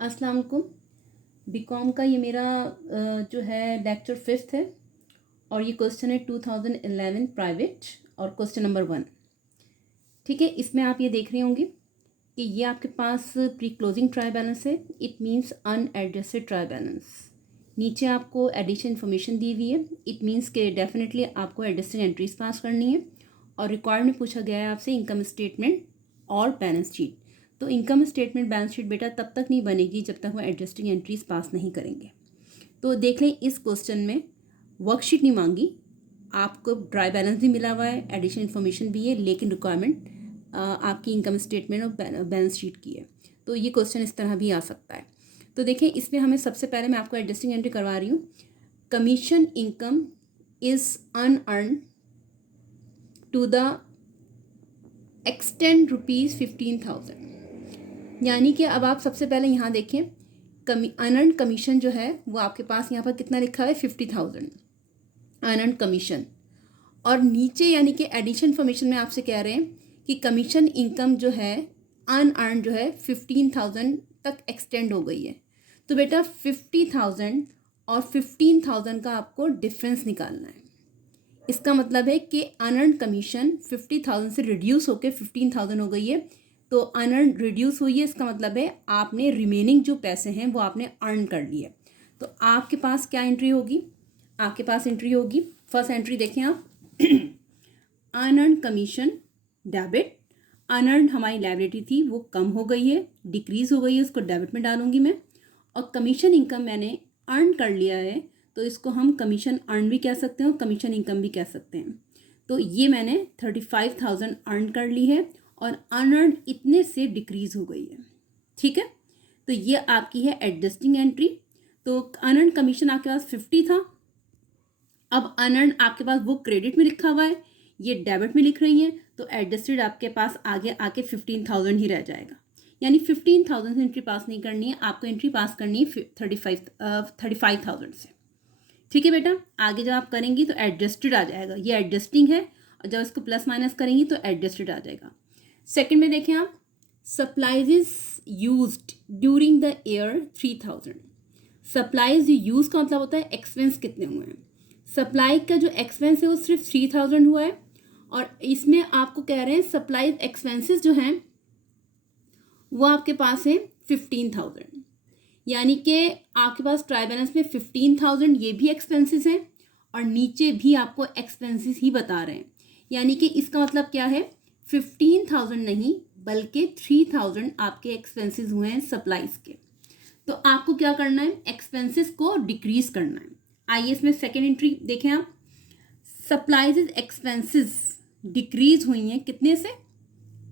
अस्सलाम वालेकुम। बीकॉम का ये मेरा जो है लेक्चर 5th है और ये क्वेश्चन है 2011 प्राइवेट और क्वेश्चन नंबर 1। ठीक है, इसमें आप ये देख रहे होंगे कि ये आपके पास प्री क्लोजिंग ट्रायल बैलेंस है। It means unadjusted trial balance. नीचे आपको एडिशन इन्फॉर्मेशन दी हुई है। इट मीन्स के डेफिनेटली आपको एडजस्टेड एंट्रीज पास करनी है। और रिक्वायर्ड में पूछा गया है आपसे इनकम स्टेटमेंट और बैलेंस शीट। तो इनकम स्टेटमेंट बैलेंस शीट बेटा तब तक नहीं बनेगी जब तक वो एडजस्टिंग एंट्रीज पास नहीं करेंगे। तो देख लें, इस क्वेश्चन में वर्कशीट नहीं मांगी, आपको ड्राई बैलेंस भी मिला हुआ है, एडिशन इन्फॉर्मेशन भी है, लेकिन रिक्वायरमेंट आपकी इनकम स्टेटमेंट और बैलेंस शीट की है। तो ये क्वेश्चन इस तरह भी आ सकता है। तो देखें, इसमें हमें सबसे पहले मैं आपको एडजस्टिंग एंट्री करवा रही हूँ। Commission income is unearned to the extent ₹15,000। यानी कि अब आप सबसे पहले यहाँ देखें, अनअर्न कमीशन जो है वो आपके पास यहाँ पर कितना लिखा है, 50,000 अनअर्न कमीशन। और नीचे यानी कि एडिशन इन्फॉर्मेशन में आपसे कह रहे हैं कि कमीशन इनकम जो है अनअर्न जो है 15,000 तक एक्सटेंड हो गई है। तो बेटा 50,000 और 15,000 का आपको डिफरेंस निकालना है। इसका मतलब है कि अनअर्न कमीशन 50,000 से रिड्यूस होकर 15,000 हो गई है। तो अनअर्न रिड्यूस हुई है, इसका मतलब है आपने रिमेनिंग जो पैसे हैं वो आपने अर्न कर लिए। तो आपके पास क्या एंट्री होगी, आपके पास एंट्री होगी, फर्स्ट एंट्री देखें आप, अनअर्न कमीशन डेबिट। अनअर्न हमारी लायबिलिटी थी वो कम हो गई है, डिक्रीज हो गई है, उसको डेबिट में डालूंगी मैं। और कमीशन इनकम मैंने अर्न कर लिया है, तो इसको हम कमीशन अर्न भी कह सकते हैं और कमीशन इनकम भी कह सकते हैं। तो ये मैंने 35,000 अर्न कर ली है और अनअर्न इतने से डिक्रीज हो गई है। ठीक है, तो ये आपकी है एडजस्टिंग एंट्री। तो अनअर्न कमीशन आपके पास 50 था, अब अनअर्न आपके पास वो क्रेडिट में लिखा हुआ है, ये डेबिट में लिख रही हैं, तो एडजस्टेड आपके पास आगे आके 15,000 ही रह जाएगा। यानी 15,000 से एंट्री पास नहीं करनी है, आपको एंट्री पास करनी है 35,000 से। ठीक है बेटा, आगे जब आप करेंगी तो एडजस्टेड आ जाएगा, ये एडजस्टिंग है, और जब इसको प्लस माइनस करेंगी तो एडजस्टेड आ जाएगा। सेकंड में देखें आप, supplies used during the year 3,000। Supplies use का मतलब होता है एक्सपेंस कितने हुए हैं। सप्लाई का जो एक्सपेंस है वो सिर्फ 3,000 हुआ है, और इसमें आपको कह रहे हैं सप्लाइज एक्सपेंसेस जो हैं वो आपके पास है 15,000। यानी कि आपके पास ट्राई बैलेंस में 15,000 ये भी एक्सपेंसेस हैं और नीचे भी आपको एक्सपेंसेस ही बता रहे हैं। यानी कि इसका मतलब क्या है, 15,000 नहीं बल्कि 3,000 आपके एक्सपेंसेस हुए हैं सप्लाईज के। तो आपको क्या करना है, एक्सपेंसेस को डिक्रीज करना है। आइए इसमें सेकेंड एंट्री देखें आप, सप्लाईज एक्सपेंसेस डिक्रीज हुई हैं कितने से,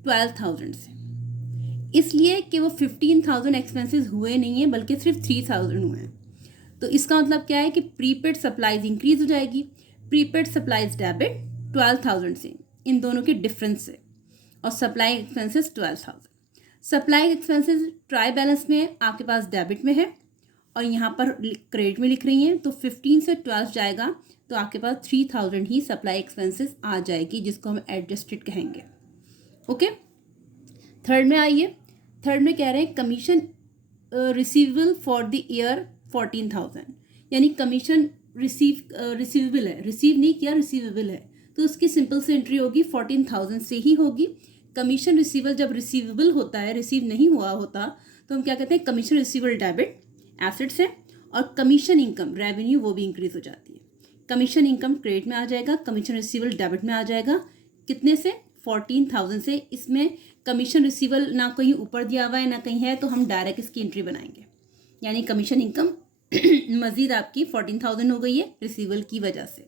12,000 से। इसलिए कि वो 15,000 एक्सपेंसेस हुए नहीं हैं बल्कि सिर्फ 3,000 हुए हैं। तो इसका मतलब क्या है कि प्रीपेड सप्लाईज इंक्रीज हो जाएगी, प्रीपेड सप्लाईज डेबिट 12,000 से, इन दोनों के डिफरेंस से, और supply expenses 12,000। Supply expenses try balance में आपके पास डेबिट में है और यहाँ पर क्रेडिट में लिख रही हैं, तो 15 से 12 जाएगा तो आपके पास 3,000 ही सप्लाई एक्सपेंसेस आ जाएगी, जिसको हम एडजस्टेड कहेंगे। ओके, थर्ड में आइए, थर्ड में कह रहे हैं commission receivable for the year 14,000। यानी कमीशन रिसीवेबल है, रिसीव नहीं किया, रिसीवेबल है, तो उसकी सिंपल से एंट्री होगी 14,000 से ही होगी। कमीशन रिसीवेबल जब रिसीवेबल होता है, रिसीव नहीं हुआ होता, तो हम क्या कहते हैं, कमीशन रिसीवेबल डेबिट एसेट्स है, और कमीशन इनकम रेवेन्यू वो भी इंक्रीज हो जाती है। कमीशन इनकम क्रेडिट में आ जाएगा, कमीशन रिसीवेबल डेबिट में आ जाएगा, कितने से, 14,000 से। इसमें कमीशन रिसीवेबल ना कहीं ऊपर दिया हुआ है ना कहीं है, तो हम डायरेक्ट इसकी एंट्री बनाएंगे। यानी कमीशन इनकम मजीद आपकी 14,000 हो गई है रिसीवेबल की वजह से।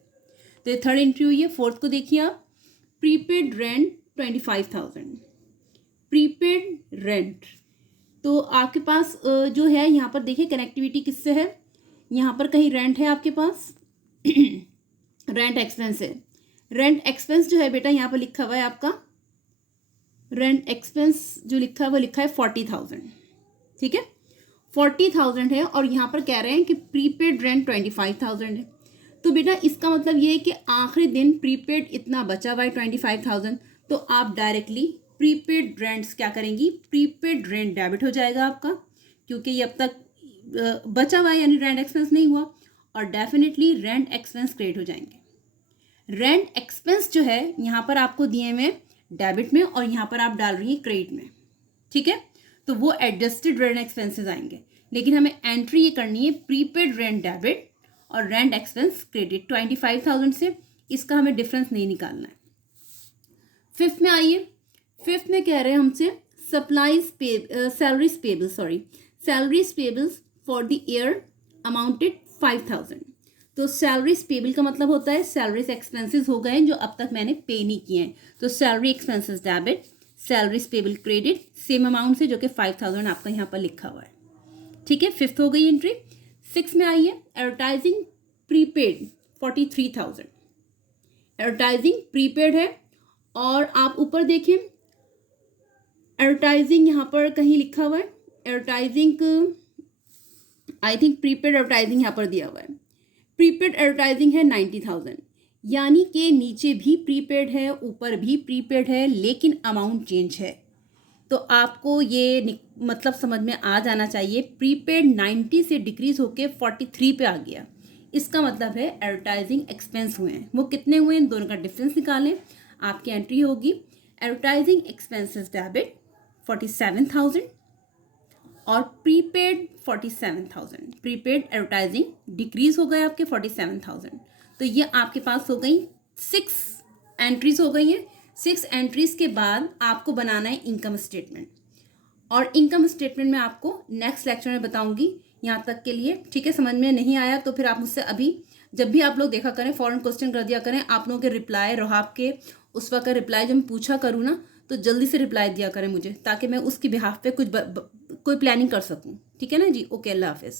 तो ये थर्ड एंट्री हुई है। फोर्थ को देखिए आप, प्रीपेड रेंट 25,000। प्रीपेड रेंट, तो आपके पास जो है यहाँ पर देखिए कनेक्टिविटी किससे है, यहाँ पर कहीं रेंट है आपके पास रेंट एक्सपेंस है। रेंट एक्सपेंस जो है बेटा यहाँ पर लिखा हुआ है आपका, रेंट एक्सपेंस जो लिखा है वो लिखा है 40,000। ठीक है, 40,000 है, और यहाँ पर कह रहे हैं कि प्रीपेड रेंट 25,000 है। तो बेटा इसका मतलब ये है कि आखिरी दिन प्रीपेड इतना बचा हुआ है 25,000, तो आप डायरेक्टली प्रीपेड रेंट्स क्या करेंगी, प्रीपेड रेंट डेबिट हो जाएगा आपका, क्योंकि ये अब तक बचा हुआ है, यानी रेंट एक्सपेंस नहीं हुआ, और डेफिनेटली रेंट एक्सपेंस क्रिएट हो जाएंगे। रेंट एक्सपेंस जो है यहाँ पर आपको दिए हुए डेबिट में और यहाँ पर आप डाल रही हैं क्रेडिट में, ठीक है, तो वो एडजस्टेड रेंट एक्सपेंसेस आएंगे। लेकिन हमें एंट्री ये करनी है प्रीपेड रेंट डेबिट और रेंट एक्सपेंस क्रेडिट 25,000 से, इसका हमें डिफरेंस नहीं निकालना है। फिफ्थ में आइए, फिफ्थ में कह रहे हैं हमसे salaries payables for the year amounted 5,000। तो सैलरीज पेबल का मतलब होता है सैलरीज एक्सपेंसेस हो गए जो अब तक मैंने पे नहीं किए हैं, तो salary expenses debit, salaries payable credit, same amount से जो कि 5,000 आपका यहाँ पर लिखा हुआ है, ठीक है। फिफ्थ हो गई एंट्री। सिक्स में आइए, एडवर्टाइजिंग प्रीपेड 43,000। एडवर्टाइजिंग प्रीपेड है और आप ऊपर देखें एडवर्टाइजिंग यहाँ पर कहीं लिखा हुआ है, advertising I think prepaid advertising यहाँ पर दिया हुआ है, प्रीपेड एडवर्टाइजिंग है 90,000, यानी कि नीचे भी प्रीपेड है ऊपर भी प्रीपेड है लेकिन अमाउंट चेंज है। तो आपको ये मतलब समझ में आ जाना चाहिए, प्रीपेड 90 से डिक्रीज होके 43 पे आ गया, इसका मतलब है एडवर्टाइजिंग एक्सपेंस हुए हैं। वो कितने हुए हैं, इन दोनों का डिफरेंस निकालें, आपकी एंट्री होगी एडवर्टाइजिंग एक्सपेंसेस डेबिट 47,000 और प्रीपेड 47,000। प्रीपेड एडवर्टाइजिंग डिक्रीज हो गए आपके 47,000। तो ये आपके पास हो गई 6 एंट्रीज हो गई हैं। 6 एंट्रीज के बाद आपको बनाना है इनकम स्टेटमेंट, और इनकम स्टेटमेंट में आपको नेक्स्ट लेक्चर में बताऊंगी। यहाँ तक के लिए ठीक है, समझ में नहीं आया तो फिर आप मुझसे अभी जब भी आप लोग देखा करें फ़ौरन क्वेश्चन कर दिया करें। आप लोगों के रिप्लाई रोहाब के उस वक्त रिप्लाई जब मैं पूछा करूँ ना तो जल्दी से रिप्लाई दिया करें मुझे, ताकि मैं उसकी बिहाफ पे कोई प्लानिंग कर सकूँ, ठीक है ना जी। ओके, अल्लाह हाफिज़।